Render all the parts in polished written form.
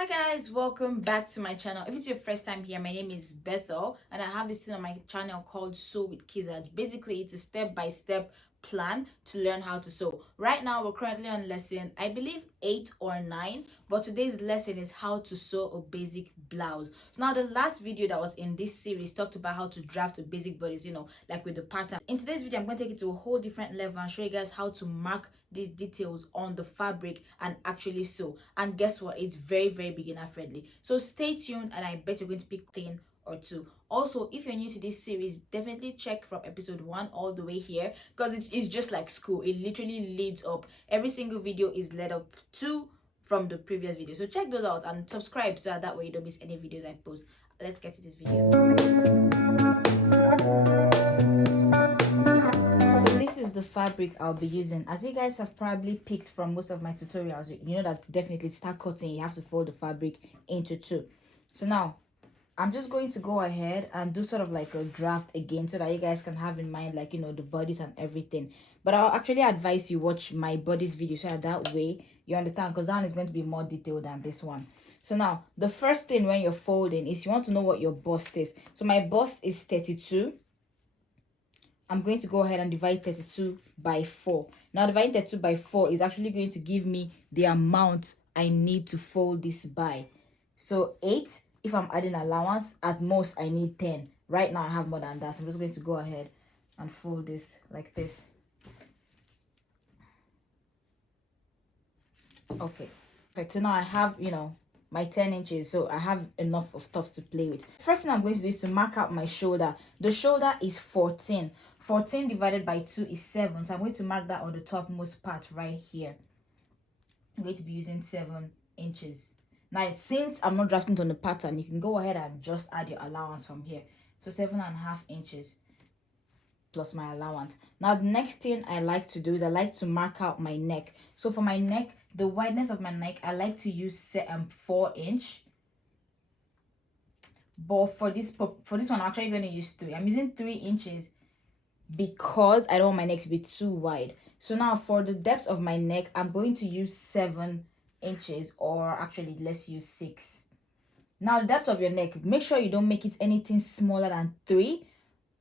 Hi guys, welcome back to my channel. If it's your first time here, my name is Bethel and I have this thing on my channel called Sew with Kizaj. Basically, it's a step-by-step plan to learn how to sew. Right now, we're currently on lesson, I believe 8 or 9, but today's lesson is how to sew a basic blouse. So now the last video that was in this series talked about how to draft a basic bodice, like with the pattern. In today's video, I'm going to take it to a whole different level and show you guys how to mark these details on the fabric and actually sew. And guess what, it's very beginner friendly, so stay tuned and I bet you're going to pick thing or two. Also, if you're new to this series, definitely check from episode 1 all the way here, because it's just like school. It literally leads up, every single video is led up to from the previous video, so check those out and subscribe so that way you don't miss any videos I post. Let's get to this video. So this is the fabric I'll be using. As you guys have probably picked from most of my tutorials, you know that definitely start cutting, you have to fold the fabric into 2. So now I'm just going to go ahead and do sort of like a draft again so that you guys can have in mind, like, the bodies and everything. But I'll actually advise you watch my bodies video so that way you understand, because that one is going to be more detailed than this one. So now the first thing when you're folding is you want to know what your bust is. So my bust is 32. I'm going to go ahead and divide 32 by 4. Now dividing 32 by 4 is actually going to give me the amount I need to fold this by. So 8, if I'm adding allowance, at most I need 10. Right now I have more than that, so I'm just going to go ahead and fold this like this. Okay, perfect. So now I have, my 10 inches, so I have enough of stuff to play with. First thing I'm going to do is to mark out my shoulder. The shoulder is 14. 14 divided by 2 is 7, so I'm going to mark that on the topmost part right here. I'm going to be using 7 inches. Now, since I'm not drafting on the pattern, you can go ahead and just add your allowance from here. So 7.5 inches plus my allowance. Now, the next thing I like to do is I like to mark out my neck. So for my neck, the wideness of my neck, I like to use 4 inch. But for this one, I'm actually going to use 3. I'm using 3 inches because I don't want my neck to be too wide. So now for the depth of my neck, I'm going to use 7 inches, or actually let's use 6. Now the depth of your neck, make sure you don't make it anything smaller than 3,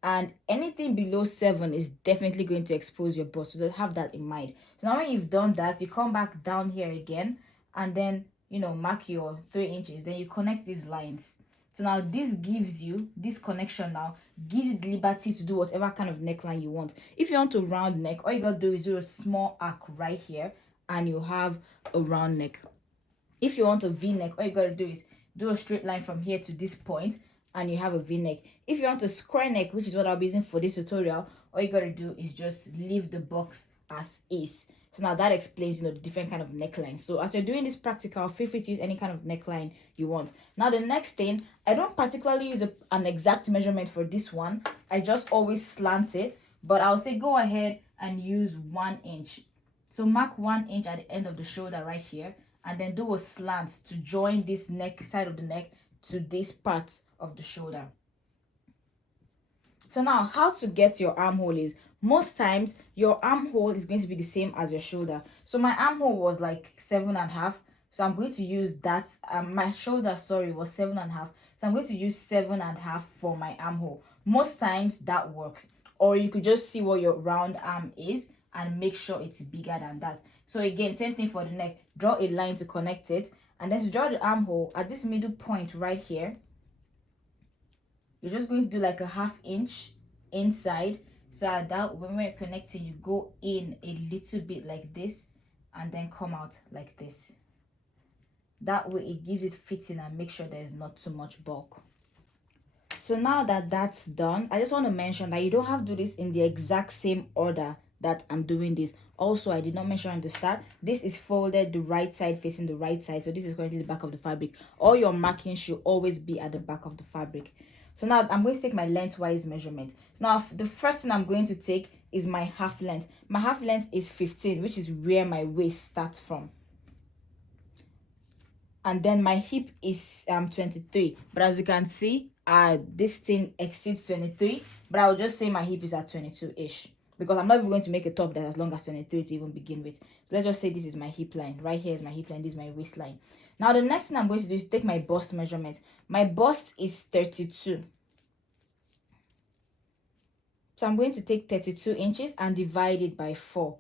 and anything below 7 is definitely going to expose your bust, so just have that in mind. So now when you've done that, you come back down here again and then mark your 3 inches, then you connect these lines. So now this gives you, this connection now gives you the liberty to do whatever kind of neckline you want. If you want a round neck, all you gotta do is do a small arc right here and you have a round neck. If you want a V-neck, all you gotta do is do a straight line from here to this point and you have a V-neck. If you want a square neck, which is what I'll be using for this tutorial, all you gotta do is just leave the box as is. So now that explains, the different kind of neckline. So as you're doing this practical, feel free to use any kind of neckline you want. Now the next thing, I don't particularly use an exact measurement for this one. I just always slant it, but I'll say go ahead and use 1 inch. So mark 1 inch at the end of the shoulder right here, and then do a slant to join this neck side of the neck to this part of the shoulder. So now how to get your armhole is, most times your armhole is going to be the same as your shoulder. So my armhole was like 7.5, so I'm going to use that. My shoulder, sorry, was 7.5, so I'm going to use 7.5 for my armhole. Most times that works, or you could just see what your round arm is and make sure it's bigger than that. So again, same thing for the neck, draw a line to connect it, and then to draw the armhole at this middle point right here, you're just going to do like a 1/2 inch inside, so that when we're connecting, you go in a little bit like this and then come out like this. That way it gives it fitting and make sure there's not too much bulk. So now that that's done, I just want to mention that you don't have to do this in the exact same order that I'm doing this. Also, I did not mention at the start, this is folded the right side facing the right side, so this is currently the back of the fabric. All your marking should always be at the back of the fabric. So now I'm going to take my lengthwise measurement. So now the first thing I'm going to take is my half length. My half length is 15, which is where my waist starts from. And then my hip is 23. But as you can see, this thing exceeds 23. But I'll just say my hip is at 22-ish, because I'm not even going to make a top that's as long as 23 to even begin with. So let's just say this is my hip line. Right here is my hip line. This is my waistline. Now the next thing I'm going to do is take my bust measurement. My bust is 32. So I'm going to take 32 inches and divide it by 4.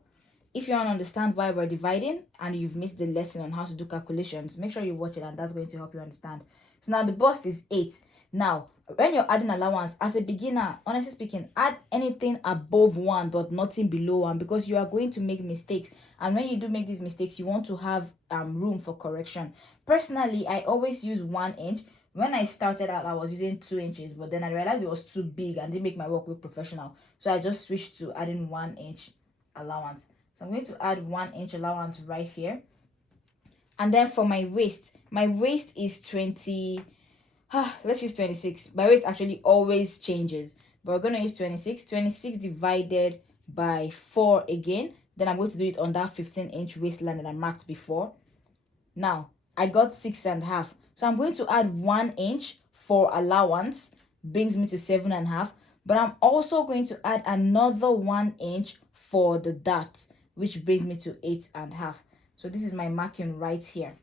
If you want to understand why we're dividing and you've missed the lesson on how to do calculations, make sure you watch it, and that's going to help you understand. So now the bust is 8. Now, when you're adding allowance, as a beginner, honestly speaking, add anything above 1 but nothing below 1, because you are going to make mistakes. And when you do make these mistakes, you want to have room for correction. Personally, I always use 1 inch. When I started out, I was using 2 inches, but then I realized it was too big and didn't make my work look professional. So I just switched to adding 1 inch allowance. So I'm going to add 1 inch allowance right here. And then for my waist is 20. Let's use 26. My waist actually always changes, but we're going to use 26. 26 divided by 4 again. Then I'm going to do it on that 15-inch waistline that I marked before. Now, I got 6.5. So I'm going to add 1 inch for allowance, brings me to 7.5. But I'm also going to add another 1 inch for the dart, which brings me to 8.5. So this is my marking right here.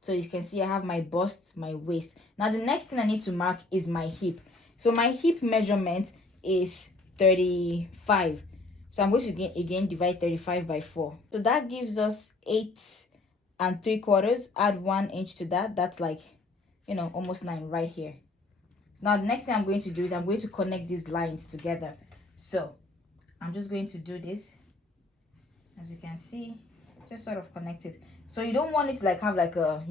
So you can see I have my bust, my waist. Now the next thing I need to mark is my hip. So my hip measurement is 35. So I'm going to again divide 35 by 4. So that gives us 8 3/4. Add 1 inch to that. That's like, almost 9 right here. So now the next thing I'm going to do is I'm going to connect these lines together. So I'm just going to do this. As you can see, just sort of connect it. So you don't want it to like have like a,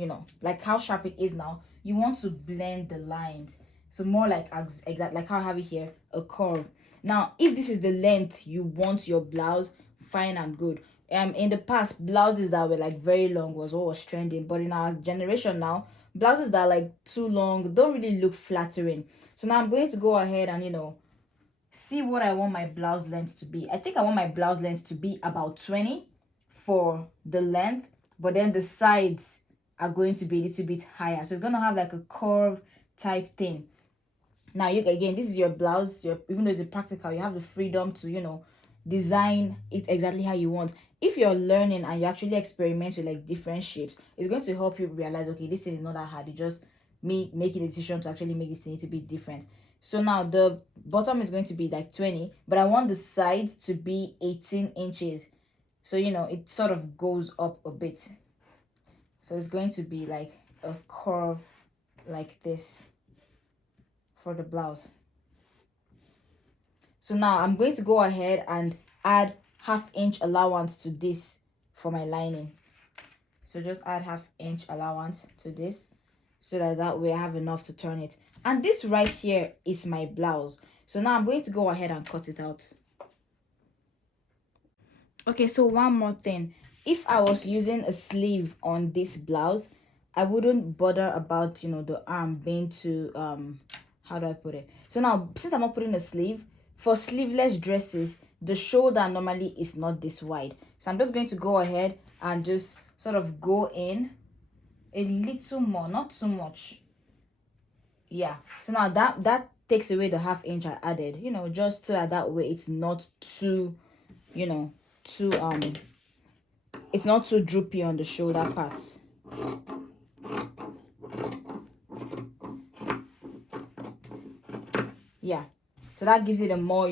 like how sharp it is now. You want to blend the lines. So more like exact like how I have it here, a curve. Now, if this is the length you want your blouse, fine and good. In the past, blouses that were like very long was what was trending. But in our generation now, blouses that are like too long don't really look flattering. So now I'm going to go ahead and, see what I want my blouse length to be. I think I want my blouse length to be about 20 for the length, but then the sides are going to be a little bit higher. So it's going to have like a curve type thing. Now, again, this is your blouse. Even though it's a practical, you have the freedom to, design it exactly how you want. If you're learning and you actually experiment with like different shapes, it's going to help you realize, okay, this thing is not that hard. It's just me making a decision to actually make this thing to be different. So now the bottom is going to be like 20, but I want the sides to be 18 inches. So, it sort of goes up a bit. So it's going to be like a curve like this for the blouse. So now I'm going to go ahead and add 1/2 inch allowance to this for my lining. So just add 1/2 inch allowance to this so that way I have enough to turn it. And this right here is my blouse. So now I'm going to go ahead and cut it out. Okay, so one more thing. If I was using a sleeve on this blouse, I wouldn't bother about, the arm being too, how do I put it? So now, since I'm not putting a sleeve, for sleeveless dresses, the shoulder normally is not this wide. So I'm just going to go ahead and just sort of go in a little more, not too much. Yeah. So now that takes away the 1/2 inch I added, just so that way it's not too, it's not too droopy on the shoulder parts. Yeah, so that gives it a more,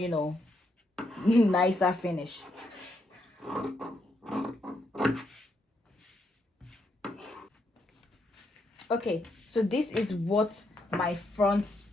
nicer finish. Okay, so this is what my front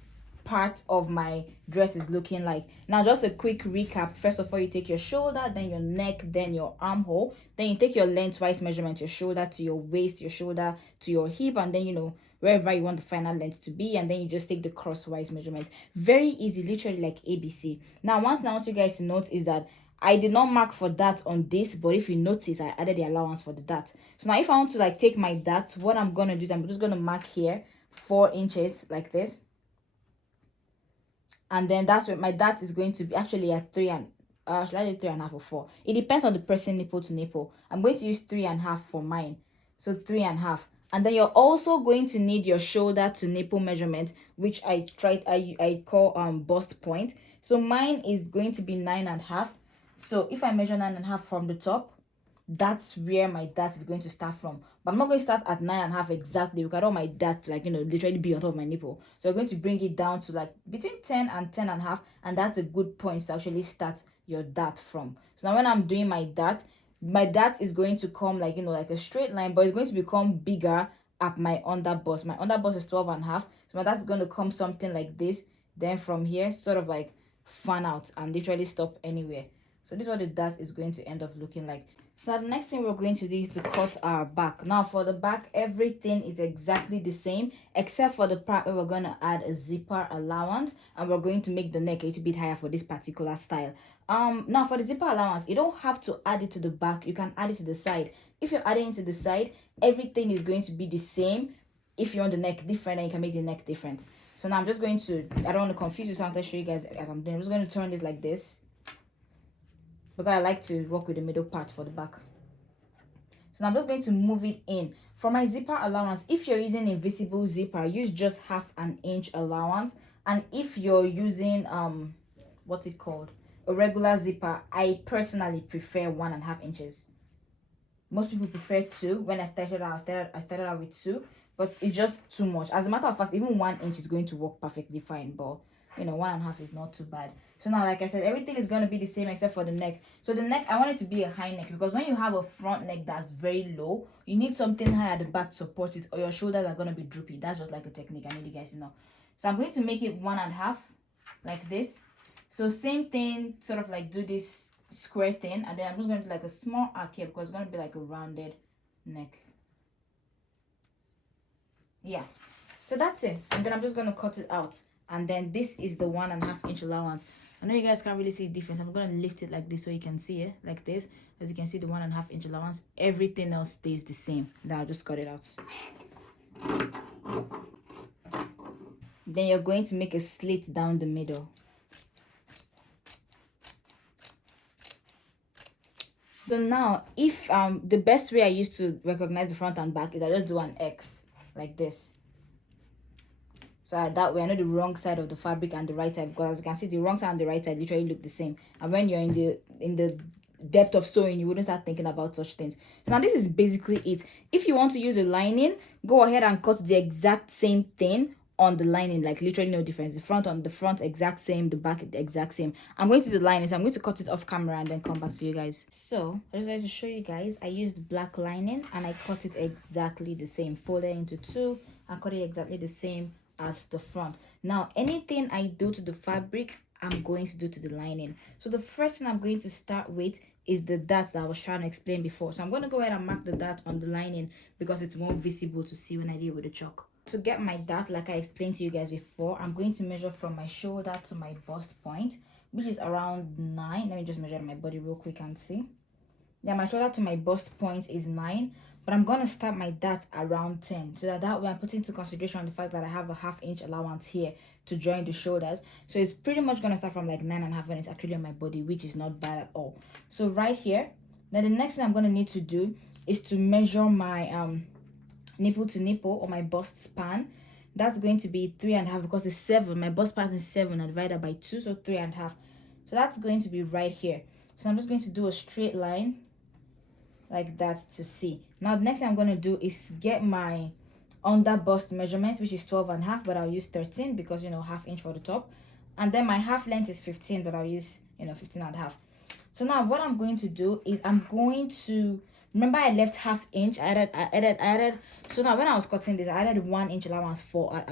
part of my dress is looking like. Now, just a quick recap. First of all, you take your shoulder, then your neck, then your armhole, then you take your lengthwise measurement, your shoulder to your waist, your shoulder to your hip, and then wherever you want the final length to be, and then you just take the crosswise measurements. Very easy, literally like ABC. Now, one thing I want you guys to note is that I did not mark for that on this, but if you notice, I added the allowance for the dart. So now if I want to like take my dart, what I'm gonna do is I'm just gonna mark here 4 inches like this. And then that's where my dart is going to be actually at 3 and should I do 3.5 or 4? It depends on the person nipple to nipple. I'm going to use 3.5 for mine. So 3.5. And then you're also going to need your shoulder to nipple measurement, which I call bust point. So mine is going to be 9.5. So if I measure 9.5 from the top, that's where my dart is going to start from. But I'm not going to start at 9.5 exactly because I don't want my dart to, like, literally be on top of my nipple. So I'm going to bring it down to like between 10 and 10.5, and that's a good point to actually start your dart from. So now when I'm doing my dart is going to come like, like a straight line, but it's going to become bigger at my underbust. My underbust is 12.5, so my dart is going to come something like this. Then from here, sort of like fan out and literally stop anywhere. So this is what the dart is going to end up looking like. So the next thing we're going to do is to cut our back. Now for the back, everything is exactly the same except for the part where we're going to add a zipper allowance, and we're going to make the neck a little bit higher for this particular style. Now for the zipper allowance, you don't have to add it to the back, you can add it to the side. If you're adding it to the side, everything is going to be the same. If you want the neck different, then you can make the neck different. So now I'm just going to, I don't want to confuse you, so I'm going to show you guys as I'm doing. I'm just going to turn this like this, because I like to work with the middle part for the back. So now I'm just going to move it in. For my zipper allowance, if you're using invisible zipper, use just 1/2 inch allowance. And if you're using what's it called, a regular zipper, I personally prefer 1.5 inches. Most people prefer 2. When I started out with 2, but it's just too much. As a matter of fact, even 1 inch is going to work perfectly fine, but 1.5 is not too bad. So now, like I said, everything is going to be the same except for the neck. So the neck, I want it to be a high neck, because when you have a front neck that's very low, you need something high at the back to support it, or your shoulders are going to be droopy. That's just like a technique, I need you guys to know. So I'm going to make it 1.5 like this. So same thing, sort of like do this square thing, and then I'm just going to do like a small arc here because it's going to be like a rounded neck. Yeah, so that's it. And then I'm just going to cut it out. And then this is the 1.5 inch allowance. I know you guys can't really see the difference. I'm going to lift it like this so you can see it like this. As you can see, the 1.5 inch allowance, everything else stays the same. Then I'll just cut it out. Then you're going to make a slit down the middle. So now, if the best way I used to recognize the front and back is I just do an X like this. So that way I know the wrong side of the fabric and the right side, because as you can see, the wrong side and the right side literally look the same. And when you're in the depth of sewing, you wouldn't start thinking about such things. So now this is basically it. If you want to use a lining, go ahead and cut the exact same thing on the lining, like literally no difference. The front on the front exact same, the back the exact same. I'm going to do the lining, so I'm going to cut it off camera and then come back to you guys. So I just wanted to show you guys, I used black lining and I cut it exactly the same, folded into 2 and cut it exactly the same as the front. Now anything I do to the fabric, I'm going to do to the lining. So the first thing I'm going to start with is the dart that I was trying to explain before. So I'm going to go ahead and mark the dart on the lining because it's more visible to see when I do it with the chalk. To get my dart, like I explained to you guys before, I'm going to measure from my shoulder to my bust point, which is around 9. Let me just measure my body real quick and see. Yeah, my shoulder to my bust point is 9, but I'm going to start my dart around 10, so that way I'm putting into consideration the fact that I have a 1/2 inch allowance here to join the shoulders. So it's pretty much going to start from like 9.5 when it's actually on my body, which is not bad at all. So right here, then the next thing I'm going to need to do is to measure my nipple to nipple, or my bust span. That's going to be 3.5 because it's 7. My bust span is 7 and divided by 2, so 3.5. So that's going to be right here. So I'm just going to do a straight line like that to see. Now the next thing I'm going to do is get my under bust measurement, which is 12.5, but I'll use 13 because 1/2 inch for the top, and then my half length is 15, but I'll use 15.5. So now what I'm going to do is I'm going to, remember I left 1/2 inch, I added. So now when I was cutting this, I added 1 inch allowance for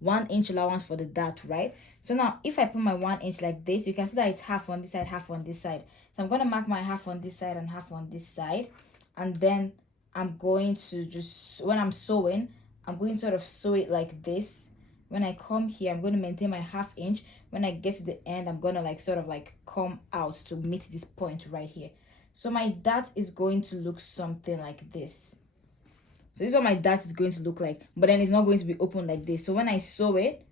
1 inch allowance for the dart, right? So now if I put my 1 inch like this, you can see that it's half on this side, half on this side. So I'm going to mark my half on this side and half on this side, and then I'm going to just, when I'm sewing, I'm going to sort of sew it like this. When I come here, I'm going to maintain my 1/2 inch. When I get to the end, I'm going to like sort of like come out to meet this point right here. So my dart is going to look something like this. So this is what my dart is going to look like, but then it's not going to be open like this. So when I sew it,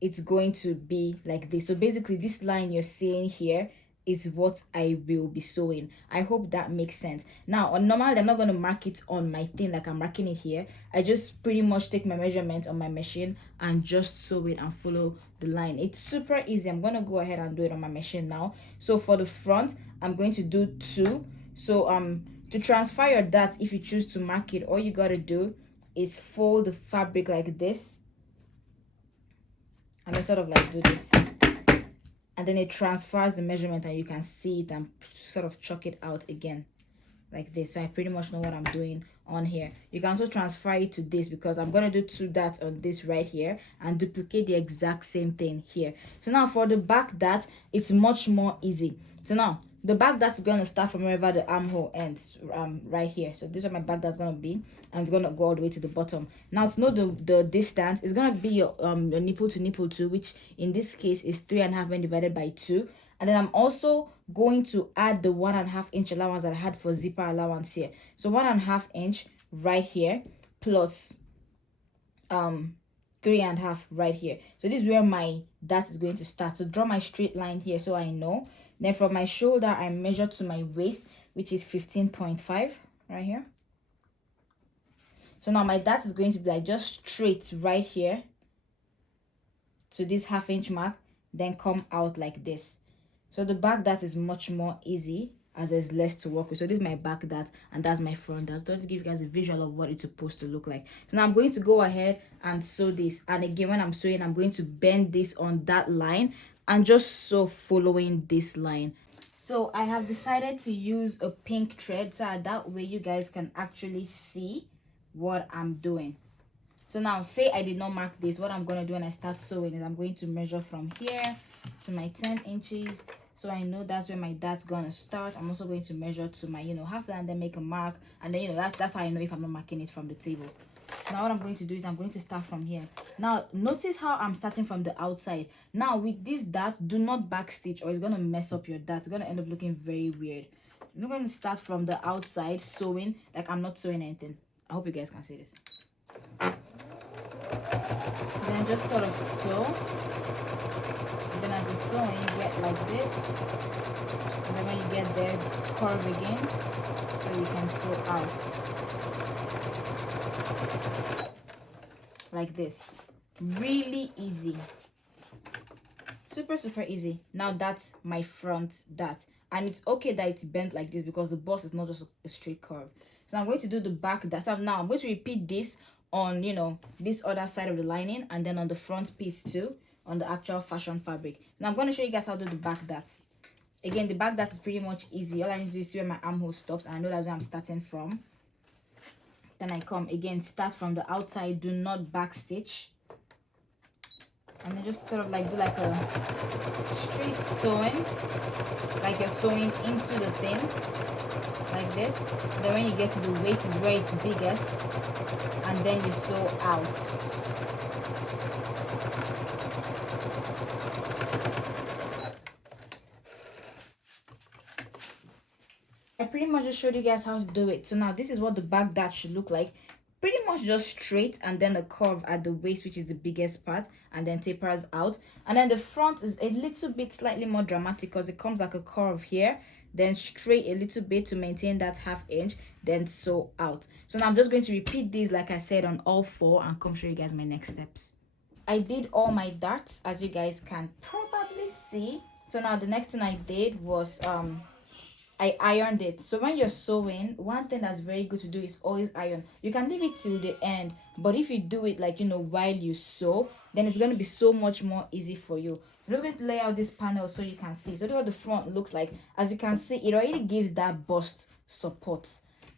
it's going to be like this. So basically this line you're seeing here is what I will be sewing. I hope that makes sense. Now on normal, I'm not going to mark it on my thing like I'm marking it here. I just pretty much take my measurement on my machine and just sew it and follow the line. It's super easy. I'm going to go ahead and do it on my machine now. So for the front, I'm going to do 2. So To transfer your dart, if you choose to mark it, all you gotta do is fold the fabric like this, and then sort of like do this, and then it transfers the measurement and you can see it and sort of chalk it out again like this. So I pretty much know what I'm doing on here. You can also transfer it to this, because I'm going to do 2 darts on this right here and duplicate the exact same thing here. So now for the back dart, it's much more easy. So now the back dart is going to start from wherever the armhole ends, right here. So this is where my back dart is going to be, and it's going to go all the way to the bottom. Now to know the distance, it's going to be your nipple to nipple 2, which in this case is 3.5 when divided by 2. And then I'm also going to add the 1.5 inch allowance that I had for zipper allowance here. So 1.5 inch right here plus 3.5 right here. So this is where my dart is going to start. So draw my straight line here so I know. Then from my shoulder, I measure to my waist, which is 15.5 right here. So now my dart is going to be like just straight right here to this 1/2 inch mark, then come out like this. So the back dart is much more easy as there's less to work with. So this is my back dart and that's my front dart. Just to give you guys a visual of what it's supposed to look like. So now I'm going to go ahead and sew this. And again, when I'm sewing, I'm going to bend this on that line and just sew following this line. So I have decided to use a pink thread so that way you guys can actually see what I'm doing. So now say I did not mark this, what I'm going to do when I start sewing is I'm going to measure from here to my 10 inches. So I know that's where my dart's gonna start. I'm also going to measure to my half line, then make a mark, and then that's how I know if I'm not marking it from the table. So now what I'm going to do is I'm going to start from here. Now notice how I'm starting from the outside. Now with this dart, do not backstitch or it's gonna mess up your dart. It's gonna end up looking very weird. I'm going to start from the outside sewing like I'm not sewing anything. I hope you guys can see this. Then just sort of sew. Then as you're sewing, you get like this, and then when you get there, curve again so you can sew out like this. Really easy, super easy. Now that's my front dart, and it's okay that it's bent like this because the bust is not just a straight curve. So I'm going to do the back dart. So now I'm going to repeat this on this other side of the lining, and then on the front piece too, on the actual fashion fabric. Now I'm going to show you guys how to do the back dart. Again, the back dart is pretty much easy. All I need to do is see where my armhole stops, and I know that's where I'm starting from. Then I come again, start from the outside, do not back stitch, and then just sort of like do like a straight sewing, like you're sewing into the thing like this. Then when you get to the waist is where it's biggest, and then you sew out. I pretty much just showed you guys how to do it. So now this is what the back dart should look like. Pretty much just straight, and then a curve at the waist, which is the biggest part, and then tapers out. And then the front is a little bit slightly more dramatic because it comes like a curve here, then straight a little bit to maintain that 1/2 inch, then sew out. So now I'm just going to repeat these like I said on all 4 and come show you guys my next steps. I did all my darts, as you guys can probably see. So now the next thing I did was I ironed it. So when you're sewing, one thing that's very good to do is always iron. You can leave it till the end, but if you do it like while you sew, then it's going to be so much more easy for you. I'm just going to lay out this panel so you can see. So this is what the front looks like. As you can see, it already gives that bust support.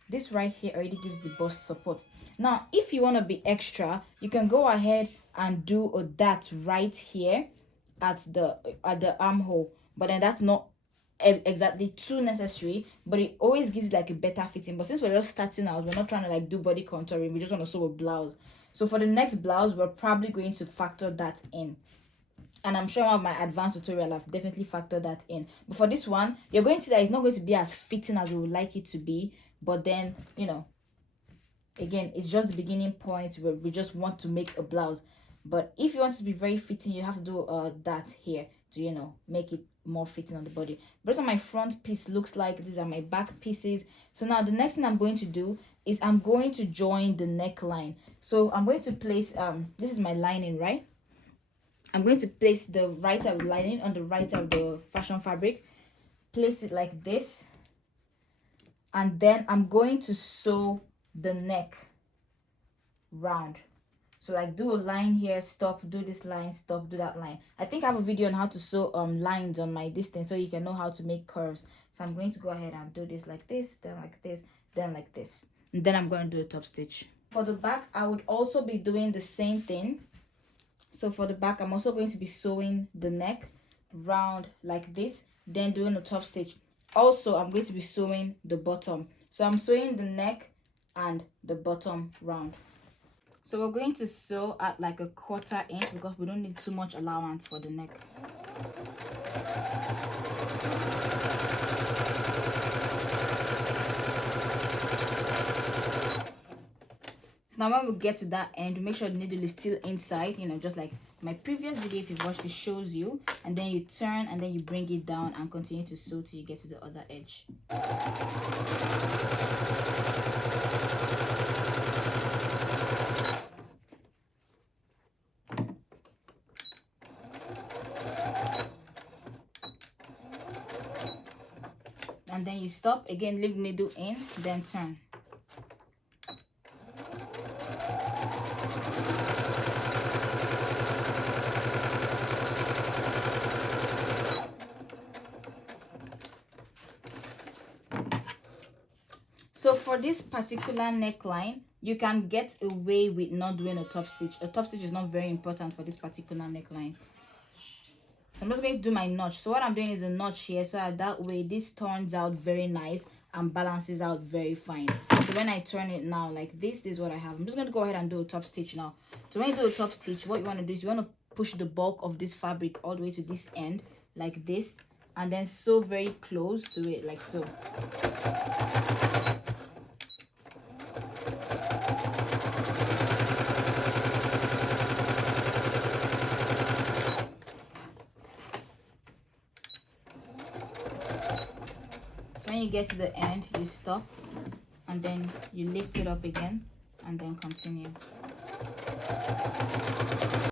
This right here already gives the bust support. Now if you want to be extra, you can go ahead and do a dart right here at the armhole, but then that's not exactly too necessary, but it always gives like a better fitting. But since we're just starting out, we're not trying to like do body contouring, we just want to sew a blouse. So for the next blouse, we're probably going to factor that in, and I'm sure one of my advanced tutorial I've definitely factored that in. But for this one, you're going to see that it's not going to be as fitting as we would like it to be, but then again, it's just the beginning point where we just want to make a blouse. But if you want it to be very fitting, you have to do that here to make it more fitting on the body. But that's what my front piece looks like. These are my back pieces. So now the next thing I'm going to do is I'm going to join the neckline. So I'm going to place this is my lining, right? I'm going to place the right side of the lining on the right side of the fashion fabric, place it like this, and then I'm going to sew the neck round. So like do a line here, stop, do this line, stop, do that line. I think I have a video on how to sew lines on my distance so you can know how to make curves. So I'm going to go ahead and do this like this, then like this, then like this, and then I'm going to do a top stitch. For the back, I would also be doing the same thing. So for the back, I'm also going to be sewing the neck round like this, then doing a top stitch. Also, I'm going to be sewing the bottom. So I'm sewing the neck and the bottom round. So we're going to sew at like a 1/4 inch because we don't need too much allowance for the neck. So now when we get to that end, make sure the needle is still inside, you know, just like my previous video, if you've watched, it shows you. And then you turn and then you bring it down and continue to sew till you get to the other edge. And then you stop again, leave needle in, then turn. So for this particular neckline, you can get away with not doing a top stitch. A top stitch is not very important for this particular neckline. So I'm just going to do my notch. So what I'm doing is a notch here, so that way this turns out very nice and balances out very fine. So when I turn it now like this is what I have. I'm just going to go ahead and do a top stitch now. So when you do a top stitch, what you want to do is you want to push the bulk of this fabric all the way to this end like this, and then sew very close to it like so. When you get to the end, you stop and then you lift it up again and then continue.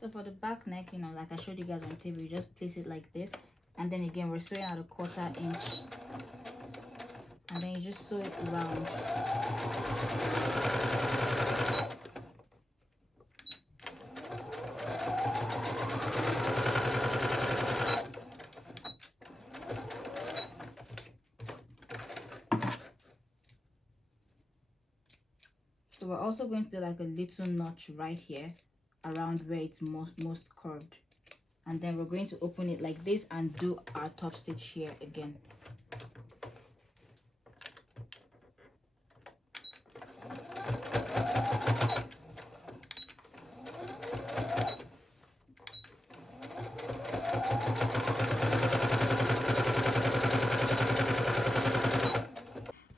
So for the back neck, you know, like I showed you guys on the table, you just place it like this, and then again we're sewing at a 1/4 inch, and then you just sew it around. So we're also going to do like a little notch right here around where it's most curved, and then we're going to open it like this and do our top stitch here again.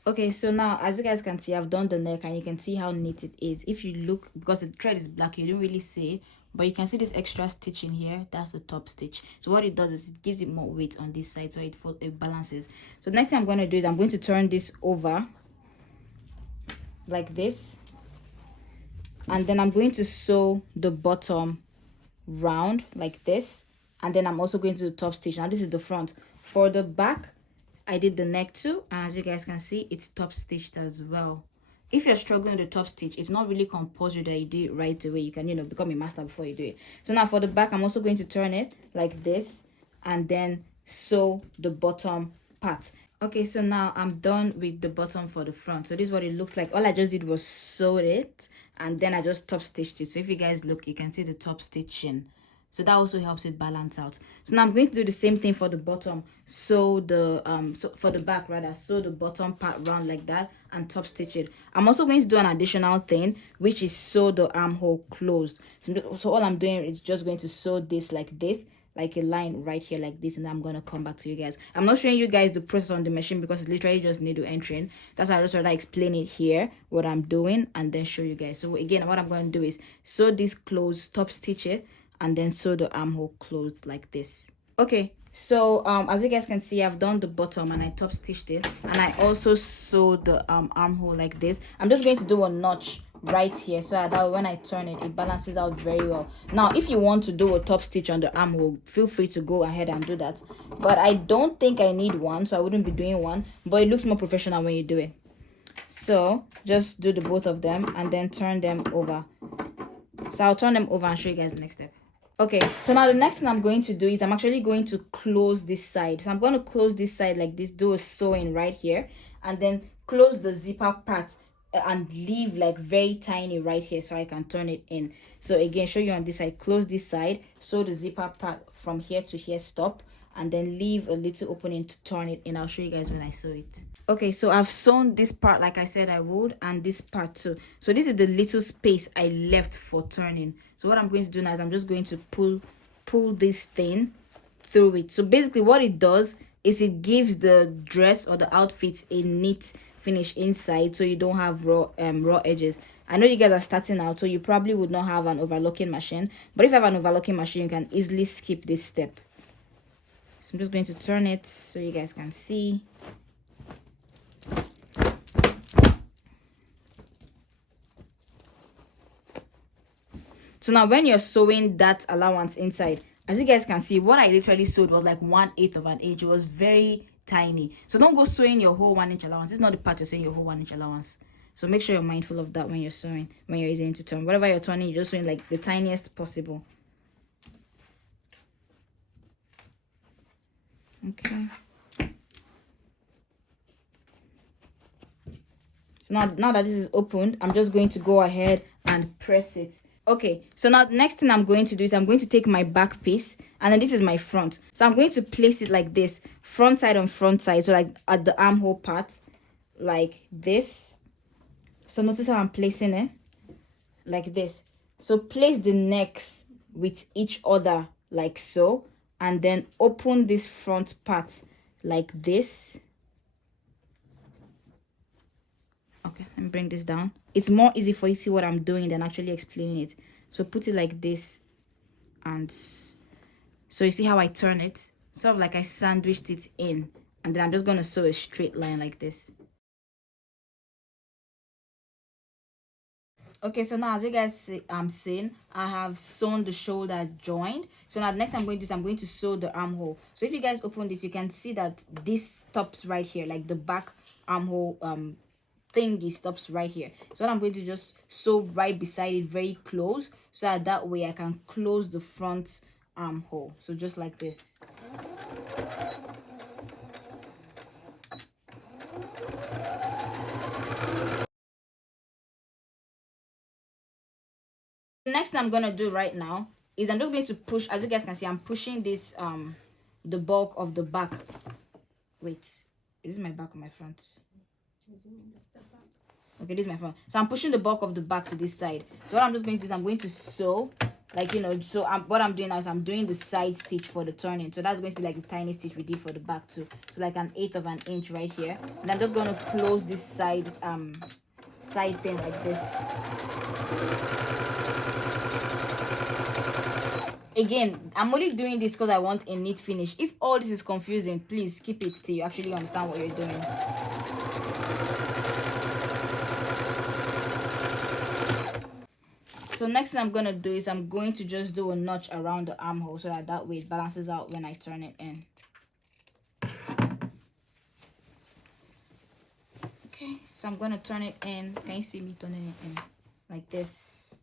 Okay, so now as you guys can see, I've done the neck and you can see how neat it is. If you look, because the thread is black, you don't really see it, but you can see this extra stitch in here. That's the top stitch. So what it does is it gives it more weight on this side, so it balances. So the next thing I'm going to do is I'm going to turn this over like this, and then I'm going to sew the bottom round like this, and then I'm also going to do the top stitch. Now this is the front. For the back, I did the neck too, and as you guys can see, it's top stitched as well. If you're struggling with the top stitch, it's not really compulsory that you do it right away. You can, you know, become a master before you do it. So now for the back, I'm also going to turn it like this and then sew the bottom part. Okay, so now I'm done with the bottom for the front. So this is what it looks like. All I just did was sew it and then I just top stitched it. So if you guys look, you can see the top stitching. So that also helps it balance out. So now I'm going to do the same thing for the bottom. So for the back rather, sew the bottom part round like that and top stitch it. I'm also going to do an additional thing, which is sew the armhole closed. So all I'm doing is just going to sew this like this, like a line right here like this, and I'm going to come back to you guys. I'm not showing you guys the process on the machine because it's literally just needle entering. That's why I just rather explain it here, what I'm doing, and then show you guys. So again, what I'm going to do is sew this closed, top stitch it, and then sew the armhole closed like this. Okay, so as you guys can see, I've done the bottom and I top stitched it, and I also sewed the armhole like this. I'm just going to do a notch right here so that when I turn it, it balances out very well. Now if you want to do a top stitch on the armhole, feel free to go ahead and do that, but I don't think I need one, so I wouldn't be doing one, but it looks more professional when you do it. So just do the both of them and then turn them over. So I'll turn them over and show you guys the next step. Okay, so now the next thing I'm going to do is I'm actually going to close this side. So I'm going to close this side like this, do a sewing right here, and then close the zipper part and leave like very tiny right here so I can turn it in. So again, show you on this side, close this side, sew the zipper part from here to here, stop, and then leave a little opening to turn it in. I'll show you guys when I sew it. Okay, so I've sewn this part like I said I would, and this part too. So this is the little space I left for turning. So what I'm going to do now is I'm just going to pull this thing through it. So basically what it does is it gives the dress or the outfit a neat finish inside, so you don't have raw edges. I know you guys are starting out, so you probably would not have an overlocking machine, but if you have an overlocking machine, you can easily skip this step. So I'm just going to turn it so you guys can see. So now when you're sewing that allowance inside, as you guys can see, what I literally sewed was like 1/8 of an inch. It was very tiny. So don't go sewing your whole 1 inch allowance. It's not the part you're sewing your whole 1 inch allowance. So make sure you're mindful of that when you're sewing, when you're using it to turn. Whatever you're turning, you're just sewing like the tiniest possible. Okay. So now that this is opened, I'm just going to go ahead and press it. Okay, so now the next thing I'm going to do is I'm going to take my back piece, and then this is my front. So I'm going to place it like this, front side on front side, so like at the armhole part, like this. So notice how I'm placing it, like this. So place the necks with each other like so, and then open this front part like this. Okay, let me bring this down. It's more easy for you to see what I'm doing than actually explaining it. So put it like this, and so you see how I turn it, sort of like I sandwiched it in, and then I'm just going to sew a straight line like this. Okay, so now as you guys see, I'm seeing I have sewn the shoulder joint. So now the next I'm going to do is I'm going to sew the armhole. So if you guys open this, you can see that this stops right here, like the back armhole thingy stops right here. So what I'm going to just sew right beside it, very close, so that way I can close the front armhole. So just like this. The next thing I'm gonna do right now is I'm just going to push. As you guys can see, I'm pushing this the bulk of the back. Wait, is this my back or my front? Okay, this is my front. So I'm pushing the bulk of the back to this side. So what I'm just going to do is I'm going to sew, like, you know, so what I'm doing now is I'm doing the side stitch for the turning. So that's going to be like the tiny stitch we did for the back too. So like 1/8 of an inch right here. And I'm just going to close this side thing like this. Again, I'm only doing this because I want a neat finish. If all this is confusing, please skip it till you actually understand what you're doing. So next thing I'm going to do is I'm going to just do a notch around the armhole so that way it balances out when I turn it in. Okay, so I'm going to turn it in. Can you see me turning it in? Like this.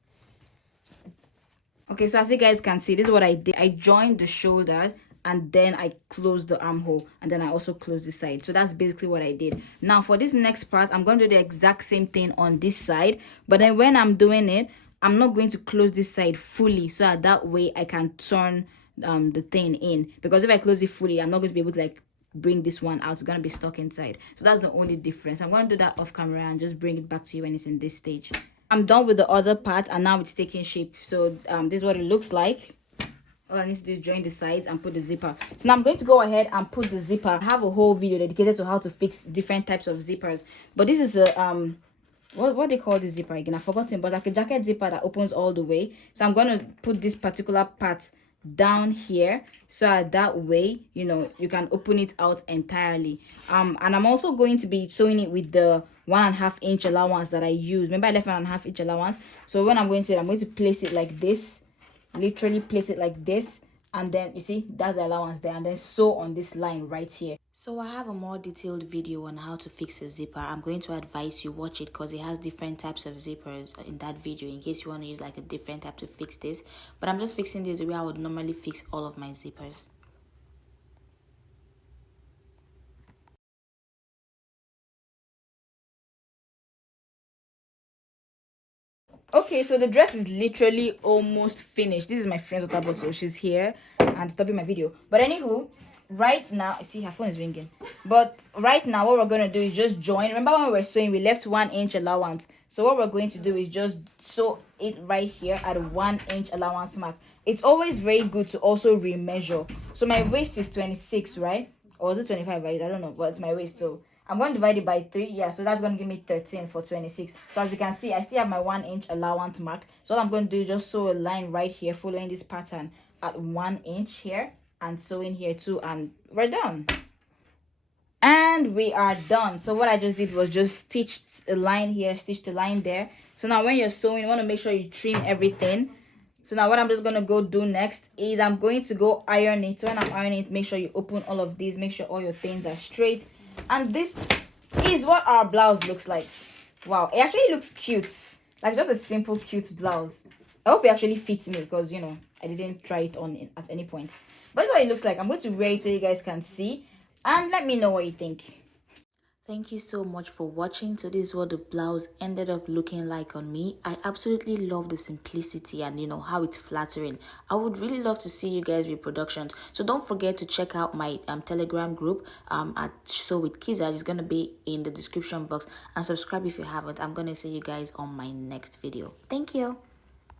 Okay, so as you guys can see, this is what I did. I joined the shoulder and then I closed the armhole, and then I also closed the side. So that's basically what I did. Now for this next part, I'm going to do the exact same thing on this side, but then when I'm doing it, I'm not going to close this side fully, so that way I can turn the thing in, because if I close it fully, I'm not going to be able to like bring this one out. It's going to be stuck inside. So that's the only difference. I'm going to do that off camera and just bring it back to you when it's in this stage. I'm done with the other part, and now it's taking shape. So this is what it looks like. All I need to do is join the sides and put the zipper. So now I'm going to go ahead and put the zipper. I have a whole video dedicated to how to fix different types of zippers, but this is a what they call this zipper again, I've forgotten, but like a jacket zipper that opens all the way. So I'm going to put this particular part down here, so that way, you know, you can open it out entirely. And I'm also going to be sewing it with the 1.5 inch allowance that I use. Remember, I left 1.5 inch allowance. So when I'm going to place it like this, literally place it like this, and then you see that's the allowance there, and then sew on this line right here. So I have a more detailed video on how to fix a zipper. I'm going to advise you watch it because it has different types of zippers in that video in case you want to use like a different type to fix this. But I'm just fixing this the way I would normally fix all of my zippers. Okay, so the dress is literally almost finished. This is my friend's water bottle. She's here and stopping my video. But anywho, right now, see her phone is ringing. But right now, what we're gonna do is just join. Remember when we were sewing, we left 1-inch allowance. So what we're going to do is just sew it right here at a 1-inch allowance mark. It's always very good to also remeasure. So my waist is 26, right? Or is it 25, right? I don't know, but it's my waist, so I'm going to divide it by 3. Yeah, so that's going to give me 13 for 26. So as you can see, I still have my 1-inch allowance mark. So what I'm going to do is just sew a line right here, following this pattern at 1 inch here, and sewing here too, and we're done. And we are done. So what I just did was just stitched a line here, stitched a line there. So now when you're sewing, you want to make sure you trim everything. So now what I'm just going to go do next is I'm going to go iron it. So when I'm ironing it, make sure you open all of these, make sure all your things are straight. And this is what our blouse looks like. Wow, it actually looks cute. Like just a simple cute blouse. I hope it actually fits me because, you know, I didn't try it on at any point. But that's what it looks like. I'm going to wear it so you guys can see. And let me know what you think. Thank you so much for watching. So this is what the blouse ended up looking like on me. I absolutely love the simplicity and how it's flattering. I would really love to see you guys reproductions. So don't forget to check out my Telegram group at Sew with Kizaj. It's gonna be in the description box, and subscribe if you haven't. I'm gonna see you guys on my next video. Thank you.